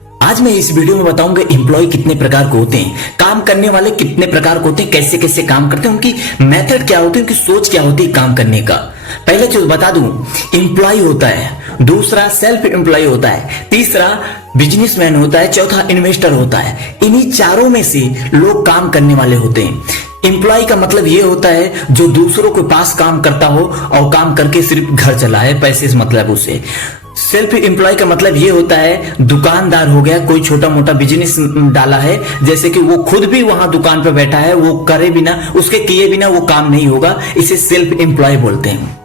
आज मैं इस वीडियो में बताऊंगा एम्प्लॉय कितने प्रकार के होते हैं, काम करने वाले कितने प्रकार के होते हैं, कैसे कैसे काम करते हैं, उनकी मेथड क्या होती है, उनकी सोच क्या होती है काम करने का। पहले चीज बता दूं, एम्प्लॉय होता है, दूसरा सेल्फ एम्प्लॉय होता है, तीसरा बिजनेसमैन होता है, चौथा इन्वेस्टर होता है। इन्हीं चारों में से लोग काम करने वाले होते हैं। एम्प्लॉय का मतलब ये होता है जो दूसरों के पास काम करता हो और काम करके सिर्फ घर चलाए, पैसे से मतलब उसे। सेल्फ एम्प्लॉय का मतलब ये होता है दुकानदार हो गया, कोई छोटा मोटा बिजनेस डाला है, जैसे कि वो खुद भी वहां दुकान पर बैठा है, वो करे बिना, उसके किए बिना वो काम नहीं होगा, इसे सेल्फ एम्प्लॉय बोलते हैं।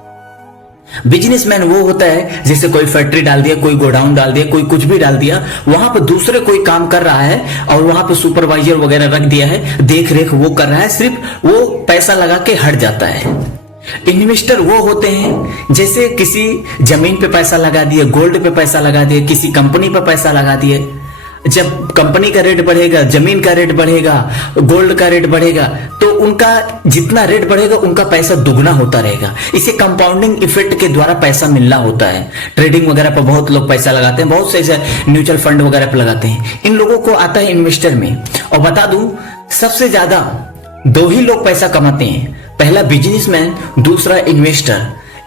बिजनेसमैन वो होता है जैसे कोई फैक्ट्री डाल दिया, कोई गोडाउन डाल दिया, कोई कुछ भी डाल दिया, वहां पर दूसरे कोई काम कर रहा है और वहां पर सुपरवाइजर वगैरह रख दिया है, देख रेख वो कर रहा है, सिर्फ वो पैसा लगा के हट जाता है। इन्वेस्टर वो होते हैं जैसे किसी जमीन पे पैसा लगा दिए, गोल्ड पे पैसा लगा दिए, किसी कंपनी पे पैसा लगा दिए। जब कंपनी का रेट बढ़ेगा, जमीन का रेट बढ़ेगा, गोल्ड का रेट बढ़ेगा, तो उनका जितना रेट बढ़ेगा उनका पैसा दुगना होता रहेगा। इसे कंपाउंडिंग इफेक्ट के द्वारा पैसा मिलना होता है। ट्रेडिंग वगैरह पर बहुत लोग पैसा लगाते हैं, बहुत से म्यूचुअल फंड वगैरह पर लगाते हैं। इन लोगों को आता है इन्वेस्टर में। और बता दूं, सबसे ज्यादा दो ही लोग पैसा कमाते हैं, पहला बिजनेसमैन, दूसरा इन्वेस्टर।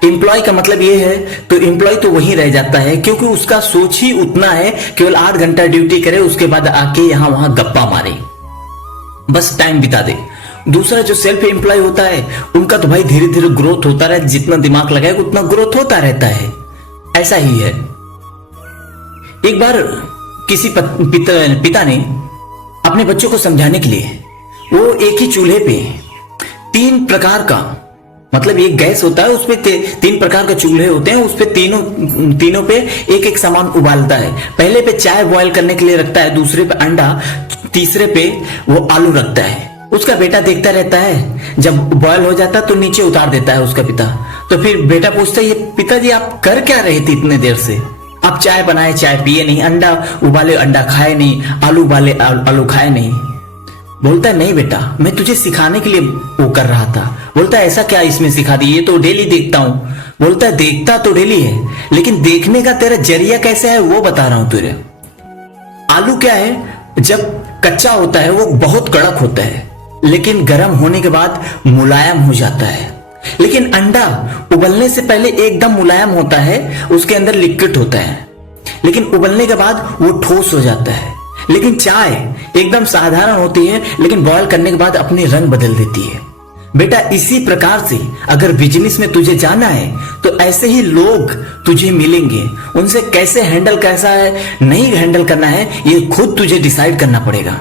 एम्प्लॉय का मतलब ये है, तो एम्प्लॉय तो वहीं रह जाता है क्योंकि उसका सोच ही उतना है, केवल 8 घंटा ड्यूटी करे, उसके बाद आके यहां वहां गप्पा मारे, बस टाइम बिता दे। दूसरा जो सेल्फ एम्प्लॉय होता है, उनका तो भाई धीरे धीरे ग्रोथ होता रहे, जितना दिमाग लगाएगा उतना ग्रोथ होता रहता है। ऐसा ही है। एक बार किसी पिता ने अपने बच्चों को समझाने के लिए वो एक ही चूल्हे पे 3 प्रकार का, मतलब एक गैस होता है, उसपे 3 प्रकार के चूल्हे होते हैं, उसपे तीनों पे एक एक सामान उबालता है। पहले पे चाय बॉयल करने के लिए रखता है, दूसरे पे अंडा, तीसरे पे वो आलू रखता है। उसका बेटा देखता रहता है, जब बॉयल हो जाता है तो नीचे उतार देता है उसका पिता। तो फिर बेटा पूछता है, ये पिताजी आप कर क्या रहे थे इतने देर से? आप चाय बनाए, चाय पिए नहीं, अंडा उबाले, अंडा खाए नहीं, आलू उबाले, आलू खाए नहीं। बोलता है नहीं बेटा, मैं तुझे सिखाने के लिए वो कर रहा था। बोलता है ऐसा क्या इसमें सिखा दी, ये तो डेली देखता हूं। बोलता है देखता तो डेली है, लेकिन देखने का तेरा जरिया कैसा है वो बता रहा हूं तुझे। आलू क्या है, जब कच्चा होता है वो बहुत कड़क होता है, लेकिन गर्म होने के बाद मुलायम हो जाता है। लेकिन अंडा उबलने से पहले एकदम मुलायम होता है, उसके अंदर लिक्विड होता है, लेकिन उबलने के बाद वो ठोस हो जाता है। लेकिन चाय एकदम साधारण होती है, लेकिन बॉयल करने के बाद अपने रंग बदल देती है। बेटा इसी प्रकार से अगर बिजनेस में तुझे जाना है तो ऐसे ही लोग तुझे मिलेंगे, उनसे कैसे हैंडल, कैसा है नहीं हैंडल करना है, ये खुद तुझे डिसाइड करना पड़ेगा।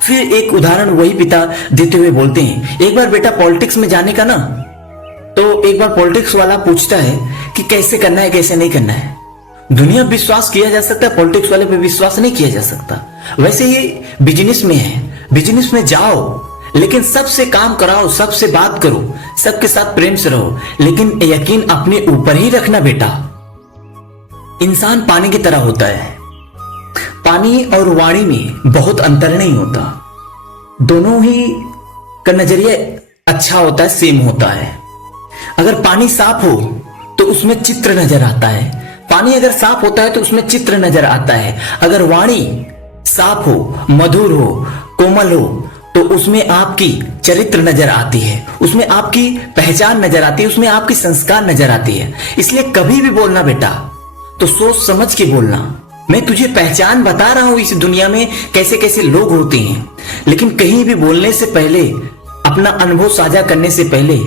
फिर एक उदाहरण वही पिता देते हुए बोलते हैं, एक बार बेटा पॉलिटिक्स में जाने का ना, तो एक बार पॉलिटिक्स वाला पूछता है कि कैसे करना है, कैसे नहीं करना है। दुनिया पे विश्वास किया जा सकता है, पॉलिटिक्स वाले पे विश्वास नहीं किया जा सकता। वैसे ही बिजनेस में है, बिजनेस में जाओ लेकिन सबसे काम कराओ, सबसे बात करो, सबके साथ प्रेम से रहो, लेकिन यकीन अपने ऊपर ही रखना बेटा। इंसान पानी की तरह होता है, पानी और वाणी में बहुत अंतर नहीं होता, दोनों ही का नजरिया अच्छा होता है, सेम होता है। अगर पानी साफ हो तो उसमें चित्र नजर आता है, पानी अगर साफ होता है तो उसमें चित्र नजर आता है। अगर वाणी साफ हो, मधुर हो, कोमल हो, तो उसमें आपकी चरित्र नजर आती है, उसमें आपकी पहचान नजर आती है, उसमें आपकी संस्कार नजर आती है। इसलिए कभी भी बोलना बेटा तो सोच समझ के बोलना। मैं तुझे पहचान बता रहा हूं इस दुनिया में कैसे कैसे लोग होते हैं, लेकिन कहीं भी बोलने से पहले, अपना अनुभव साझा करने से पहले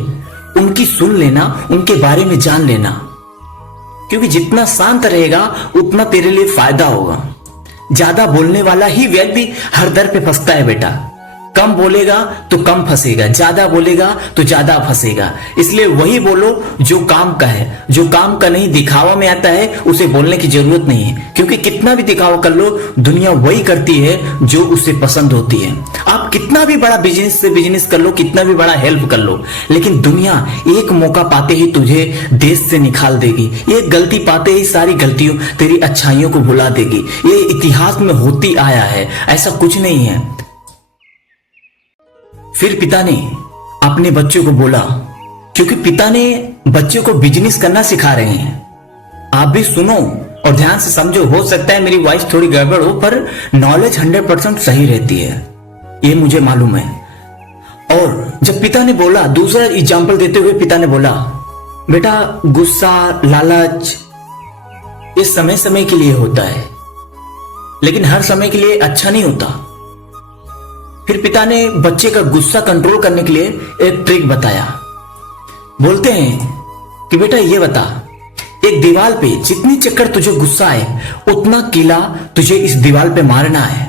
उनकी सुन लेना, उनके बारे में जान लेना, क्योंकि जितना शांत रहेगा उतना तेरे लिए फायदा होगा। ज्यादा बोलने वाला ही व्यक्ति हर दर पे फंसता है बेटा। कम बोलेगा तो कम फंसेगा, ज्यादा बोलेगा तो ज्यादा फंसेगा। इसलिए वही बोलो जो काम का है, जो काम का नहीं दिखावा में आता है उसे बोलने की जरूरत नहीं है, क्योंकि कितना भी दिखावा कर लो दुनिया वही करती है जो उसे पसंद होती है। आप कितना भी बड़ा बिजनेस से बिजनेस कर लो, कितना भी बड़ा हेल्प कर लो, लेकिन दुनिया एक मौका पाते ही तुझे देश से निकाल देगी। एक गलती पाते ही सारी गलतियों, तेरी अच्छाइयों को भुला देगी। ये इतिहास में होती आया है, ऐसा कुछ नहीं है। फिर पिता ने अपने बच्चों को बोला, क्योंकि पिता ने बच्चों को बिजनेस करना सिखा रहे हैं, आप भी सुनो और ध्यान से समझो, हो सकता है मेरी वॉइस थोड़ी गड़बड़ हो, पर नॉलेज 100% सही रहती है, ये मुझे मालूम है। और जब पिता ने बोला, दूसरा एग्जाम्पल देते हुए पिता ने बोला, बेटा गुस्सा, लालच ये समय समय के लिए होता है, लेकिन हर समय के लिए अच्छा नहीं होता। फिर पिता ने बच्चे का गुस्सा कंट्रोल करने के लिए एक ट्रिक बताया। बोलते हैं कि बेटा ये बता, एक दीवार पे जितनी चक्कर तुझे गुस्सा आए उतना कीला तुझे इस दीवार पे मारना है।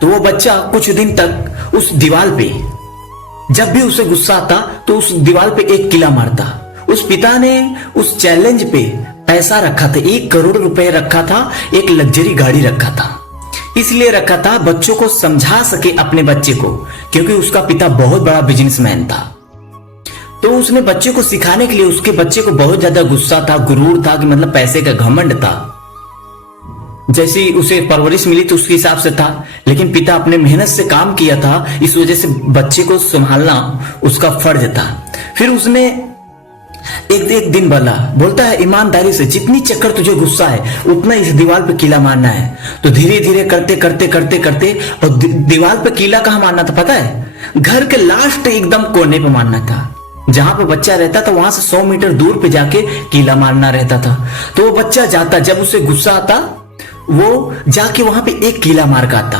तो वो बच्चा कुछ दिन तक उस दीवार पे, जब भी उसे गुस्सा आता तो उस दीवार पे एक कीला मारता। उस पिता ने उस चैलेंज पे पैसा रखा था, 1 करोड़ रुपए रखा था, एक लग्जरी गाड़ी रखा था। इसलिए रखा था बच्चों को समझा सके अपने बच्चे को, क्योंकि उसका पिता बहुत बड़ा बिजनेसमैन था। तो उसने बच्चे को सिखाने के लिए, उसके बच्चे को बहुत ज्यादा गुस्सा था, गुरूर था, कि मतलब पैसे का घमंड था। जैसी उसे परवरिश मिली तो उसके हिसाब से था, लेकिन पिता अपने मेहनत से काम किया था, इस वजह से बच्चे को संभालना उसका फर्ज था। फिर उसने एक दिन बोलता है ईमानदारी से, जितनी चक्कर तुझे गुस्सा है उतना इस दीवार पे कीला मारना है। तो धीरे धीरे करते करते करते करते, और दीवार पे कीला कहां मारना था पता है? घर के लास्ट एकदम कोने पे मारना था, जहां पे बच्चा रहता था वहां से 100 मीटर दूर पे जाके कीला मारना रहता था। तो वो बच्चा जाता, जब उसे गुस्सा आता वो जाके वहां पे एक कीला मार का आता।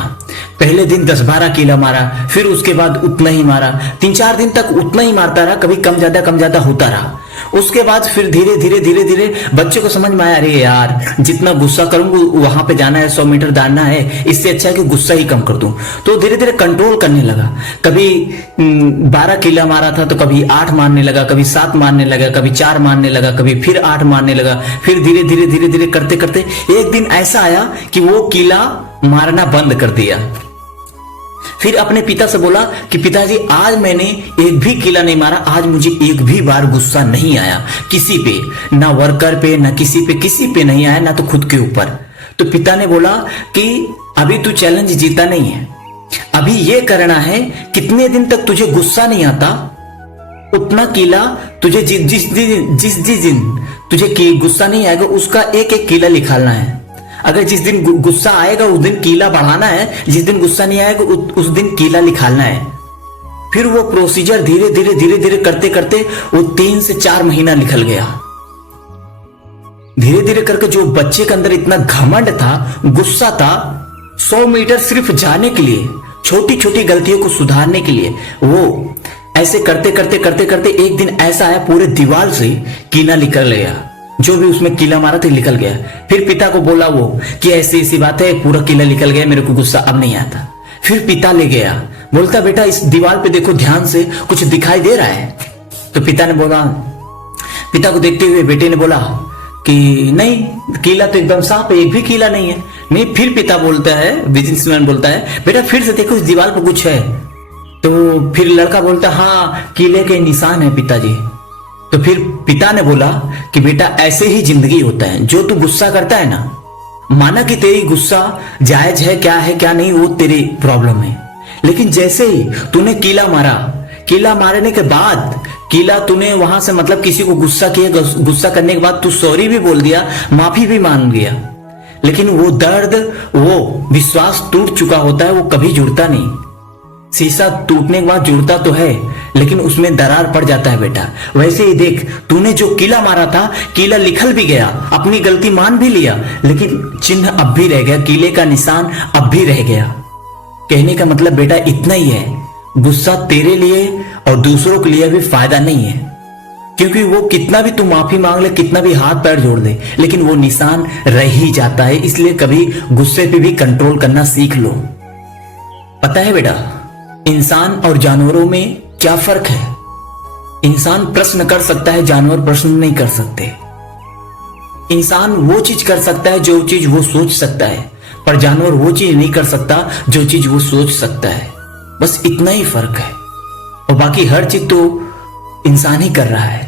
पहले दिन 10-12 कीला मारा, फिर उसके बाद उतना ही मारा, 3-4 दिन तक उतना ही मारता रहा, कभी कम ज्यादा होता रहा। उसके बाद फिर धीरे धीरे बच्चे को समझ में आया, अरे यार जितना गुस्सा करूंगा वहां पे जाना है, 100 मीटर दौड़ना है, इससे अच्छा है कि गुस्सा ही कम कर दूं। तो धीरे धीरे कंट्रोल करने लगा। कभी 12 कीला मारा था तो कभी 8 मारने लगा, कभी 7 मारने लगा, कभी 4 मारने लगा, कभी फिर 8 मारने लगा। फिर धीरे धीरे करते करते एक दिन ऐसा आया कि वो कीला मारना बंद कर दिया। फिर अपने पिता से बोला कि पिताजी आज मैंने एक भी कीला नहीं मारा, आज मुझे एक भी बार गुस्सा नहीं आया किसी पे, ना वर्कर पे, ना किसी पे नहीं आया, ना तो खुद के ऊपर। तो पिता ने बोला कि अभी तू चैलेंज जीता नहीं है, अभी ये करना है कितने दिन तक तुझे गुस्सा नहीं आता उतना कीला तुझे जिस दिन तुझे गुस्सा नहीं आएगा उसका एक कीला निकालना है। अगर जिस दिन गुस्सा आएगा उस दिन कीला बढ़ाना है, जिस दिन गुस्सा नहीं आएगा उस दिन कीला निकालना है। फिर वो प्रोसीजर धीरे धीरे करते करते वो 3 से 4 महीना निकल गया। धीरे धीरे करके जो बच्चे के अंदर इतना घमंड था, गुस्सा था, 100 मीटर सिर्फ जाने के लिए, छोटी छोटी गलतियों को सुधारने के लिए, वो ऐसे करते करते एक दिन ऐसा आया पूरे दीवार से कीला निकल गया। जो भी उसमें कीला मारा था निकल गया। फिर पिता को बोला वो कि ऐसी बात है, पूरा कीला निकल गया, मेरे को गुस्सा अब नहीं आता। फिर पिता ले गया, बोलता बेटा इस दीवार पे देखो ध्यान से, कुछ दिखाई दे रहा है? तो पिता ने बोला, पिता को देखते हुए बेटे ने बोला कि नहीं, कीला तो एकदम साफ है, एक भी कीला नहीं है। नहीं, फिर पिता बोलता है, बिजनेसमैन बोलता है, बेटा फिर से देखो इस दीवार पर कुछ है। तो फिर लड़का बोलता हाँ कीले के निशान है पिताजी। तो फिर पिता ने बोला कि बेटा ऐसे ही जिंदगी होता है, जो तू गुस्सा करता है ना, माना कि तेरी गुस्सा जायज है क्या नहीं वो तेरी प्रॉब्लम है, लेकिन जैसे ही तूने कीला मारा, कीला मारने के बाद कीला तूने वहां से मतलब किसी को गुस्सा किया, गुस्सा करने के बाद तू सॉरी भी बोल दिया, माफी भी मांग गया, लेकिन वो दर्द, वो विश्वास टूट चुका होता है, वो कभी जुड़ता नहीं। शीशा टूटने के बाद जुड़ता तो है लेकिन उसमें दरार पड़ जाता है बेटा। वैसे ही देख, तूने जो कीला मारा था, कीला निकल भी गया, अपनी गलती मान भी लिया, लेकिन चिन्ह अब भी रह गया, कीले का निशान अब भी रह गया। कहने का मतलब बेटा इतना ही है, गुस्सा तेरे लिए और दूसरों के लिए भी फायदा नहीं है, क्योंकि वो कितना भी तू माफी मांग ले, कितना भी हाथ पैर जोड़ दे, लेकिन वो निशान रह ही जाता है। इसलिए कभी गुस्से पे भी कंट्रोल करना सीख लो। पता है बेटा, इंसान और जानवरों में क्या फर्क है? इंसान प्रश्न कर सकता है, जानवर प्रश्न नहीं कर सकते। इंसान वो चीज कर सकता है जो चीज वो सोच सकता है, पर जानवर वो चीज नहीं कर सकता जो चीज वो सोच सकता है। बस इतना ही फर्क है, और बाकी हर चीज तो इंसान ही कर रहा है।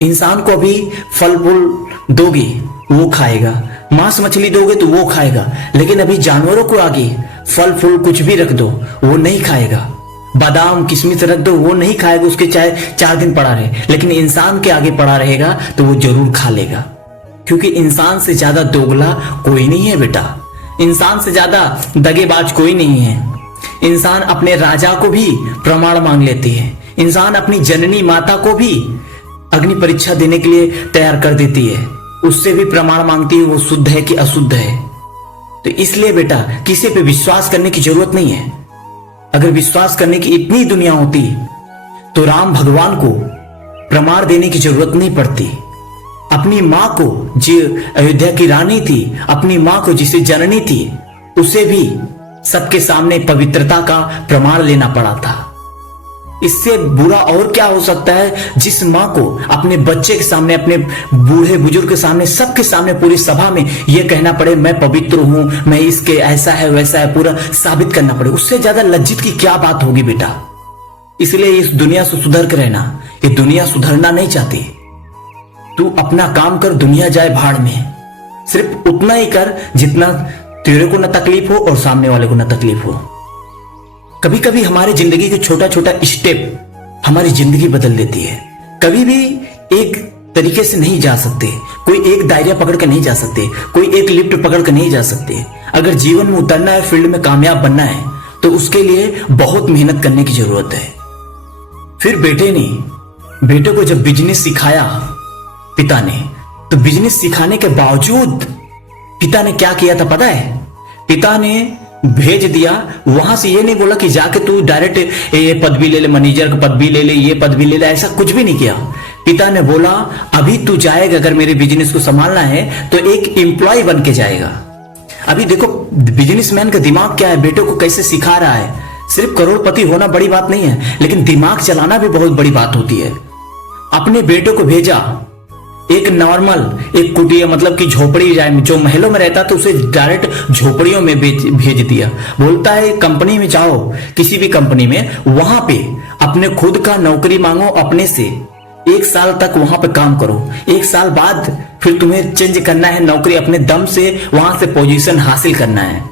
इंसान को अभी फल फूल दोगे वो खाएगा, मांस मछली दोगे तो वो खाएगा, लेकिन अभी जानवरों को आगे फल फूल कुछ भी रख दो वो नहीं खाएगा। बादाम किशमिश रख दो वो नहीं खाएगा, उसके चाहे 4 दिन पड़ा रहे, लेकिन इंसान के आगे पड़ा रहेगा तो वो जरूर खा लेगा। क्योंकि इंसान से ज्यादा दोगला कोई नहीं है बेटा, इंसान से ज्यादा दगेबाज कोई नहीं है। इंसान अपने राजा को भी प्रमाण मांग लेती है, इंसान अपनी जननी माता को भी अग्नि परीक्षा देने के लिए तैयार कर देती है, उससे भी प्रमाण मांगती है वो शुद्ध है कि अशुद्ध है। तो इसलिए बेटा किसी पे विश्वास करने की जरूरत नहीं है। अगर विश्वास करने की इतनी दुनिया होती तो राम भगवान को प्रमाण देने की जरूरत नहीं पड़ती। अपनी मां को, जो अयोध्या की रानी थी, अपनी मां को जिसे जननी थी, उसे भी सबके सामने पवित्रता का प्रमाण लेना पड़ा था। इससे बुरा और क्या हो सकता है, जिस मां को अपने बच्चे के सामने, अपने बूढ़े बुजुर्ग के सामने, सबके सामने, पूरी सभा में यह कहना पड़े मैं पवित्र हूं, मैं इसके ऐसा है वैसा है, पूरा साबित करना पड़े। उससे ज्यादा लज्जित की क्या बात होगी बेटा। इसलिए इस दुनिया से सुधर कर रहना। ये दुनिया सुधरना नहीं चाहती। तू अपना काम कर, दुनिया जाए भाड़ में। सिर्फ उतना ही कर जितना तेरे को ना तकलीफ हो और सामने वाले को ना तकलीफ हो। कभी कभी हमारी जिंदगी के छोटा छोटा स्टेप हमारी जिंदगी बदल देती है। कभी भी एक तरीके से नहीं जा सकते, कोई एक दायरा पकड़ कर नहीं जा सकते, कोई एक लिफ्ट पकड़ कर नहीं जा सकते। अगर जीवन में उतरना है, फील्ड में कामयाब बनना है, तो उसके लिए बहुत मेहनत करने की जरूरत है। फिर बेटे को जब बिजनेस सिखाया पिता ने, तो बिजनेस सिखाने के बावजूद पिता ने क्या किया था पता है? पिता ने भेज दिया वहां से। ये नहीं बोला कि जाके तू डायरेक्ट ये पदवी ले ले, मैनेजर की पदवी ले ले, ये पदवी ले ले, ऐसा कुछ भी नहीं किया। पिता ने बोला अभी तू जाएगा, अगर मेरे बिजनेस को संभालना है तो एक एम्प्लॉय बन के जाएगा। अभी देखो बिजनेसमैन का दिमाग क्या है, बेटे को कैसे सिखा रहा है। सिर्फ करोड़पति होना बड़ी बात नहीं है, लेकिन दिमाग चलाना भी बहुत बड़ी बात होती है। अपने बेटे को भेजा एक नॉर्मल, एक कुटिया, मतलब कि झोपड़ी जाए, जो महलों में रहता था उसे डायरेक्ट झोपड़ियों में भेज दिया। बोलता है कंपनी में जाओ, किसी भी कंपनी में, वहां पे अपने खुद का नौकरी मांगो, अपने से 1 साल तक वहां पे काम करो। 1 साल बाद फिर तुम्हें चेंज करना है नौकरी, अपने दम से वहां से पोजीशन हासिल करना है।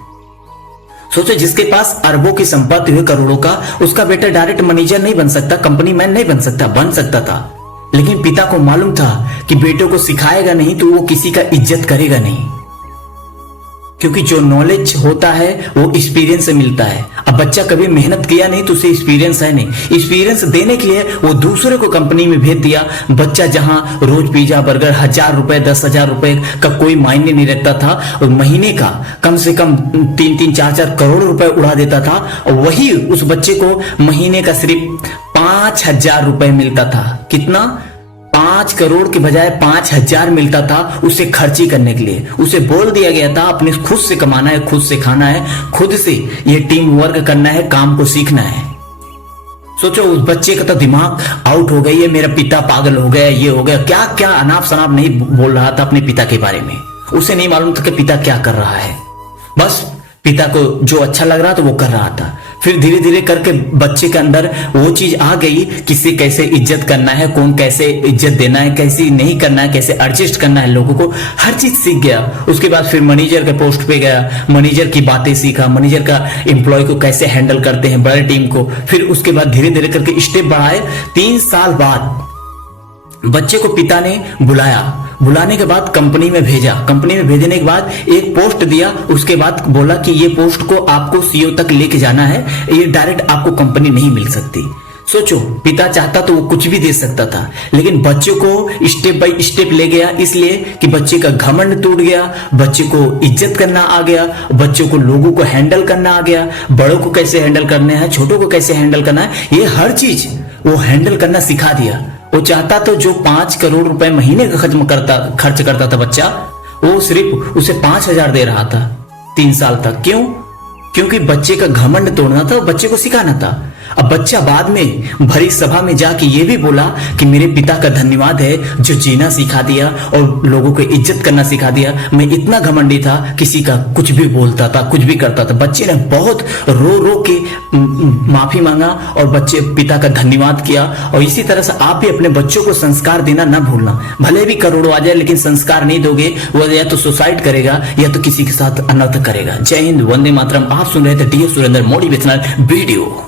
सोचो जिसके पास अरबों की संपत्ति हुई, करोड़ों का, उसका बेटा डायरेक्ट मैनेजर नहीं बन सकता, कंपनी मैन नहीं बन सकता था। लेकिन पिता को मालूम था कि बेटों को सिखाएगा नहीं तो वो किसी का इज्जत करेगा नहीं, क्योंकि जो नॉलेज होता है वो एक्सपीरियंस से मिलता है। अब बच्चा कभी मेहनत किया नहीं तो उसे एक्सपीरियंस है नहीं। एक्सपीरियंस देने के लिए वो दूसरे को कंपनी में भेज दिया। बच्चा जहां रोज पिज्जा बर्गर 1000 रुपए 10,000 रुपए का कोई मायने नहीं रहता था, और महीने का कम से कम 3-3 4-4 करोड़ रुपए उड़ा देता था, और वही उस बच्चे को महीने का सिर्फ 5,000 रुपए मिलता था। कितना? 5 करोड़ के बजाय 5,000 मिलता था उसे खर्ची करने के लिए। उसे बोल दिया गया था अपने खुद से कमाना है, खुद से खाना है, खुद से ये टीम वर्क करना है, काम को सीखना है। सोचो उस बच्चे का तो दिमाग आउट हो गई है, मेरा पिता पागल हो गया, ये हो गया, क्या क्या अनाप शनाप नहीं बोल रहा था अपने पिता के बारे में। उसे नहीं मालूम था कि पिता क्या कर रहा है, बस पिता को जो अच्छा लग रहा था वो कर रहा था। फिर धीरे धीरे करके बच्चे के अंदर वो चीज आ गई, किसे कैसे इज्जत करना है, कौन कैसे इज्जत देना है, कैसे नहीं करना है, कैसे एडजस्ट करना है लोगों को, हर चीज सीख गया। उसके बाद फिर मैनेजर के पोस्ट पे गया, मैनेजर की बातें सीखा, मैनेजर का एम्प्लॉय को कैसे हैंडल करते हैं, बड़े टीम को। फिर उसके बाद धीरे धीरे करके स्टेप बढ़ाए। 3 साल बाद बच्चे को पिता ने बुलाया, बुलाने के बाद कंपनी में भेजा। कंपनी में भेजने के बाद एक पोस्ट दिया, उसके बाद बोला कि ये पोस्ट को आपको सीईओ तक लेके जाना है, ये डायरेक्ट आपको कंपनी नहीं मिल सकती। सोचो पिता चाहता तो वो कुछ भी दे सकता था, लेकिन बच्चे को स्टेप बाय स्टेप ले गया, इसलिए कि बच्चे का घमंड टूट गया, बच्चे को इज्जत करना आ गया, बच्चे को लोगों को हैंडल करना आ गया, बड़ों को कैसे हैंडल करना है, छोटों को कैसे हैंडल करना है, ये हर चीज वो हैंडल करना सिखा दिया। वो चाहता तो जो 5 करोड़ रुपए महीने का खर्च करता था बच्चा, वो सिर्फ उसे 5,000 दे रहा था 3 साल तक। क्यों? क्योंकि बच्चे का घमंड तोड़ना था, बच्चे को सिखाना था। अब बच्चा बाद में भरी सभा में जाके ये भी बोला कि मेरे पिता का धन्यवाद है जो जीना सिखा दिया और लोगों को इज्जत करना सिखा दिया। मैं इतना घमंडी था, किसी का कुछ भी बोलता था, कुछ भी करता था। बच्चे ने बहुत रो रो के माफी मांगा और बच्चे पिता का धन्यवाद किया। और इसी तरह से आप भी अपने बच्चों को संस्कार देना ना भूलना। भले भी करोड़ों आ जाए, लेकिन संस्कार नहीं दोगे वो या तो सुसाइड करेगा या तो किसी के साथ अनर्थ करेगा। जय हिंद, वंदे मातरम। आप सुन रहे थे डी सुरेंद्र मोटिवेशनल वीडियो।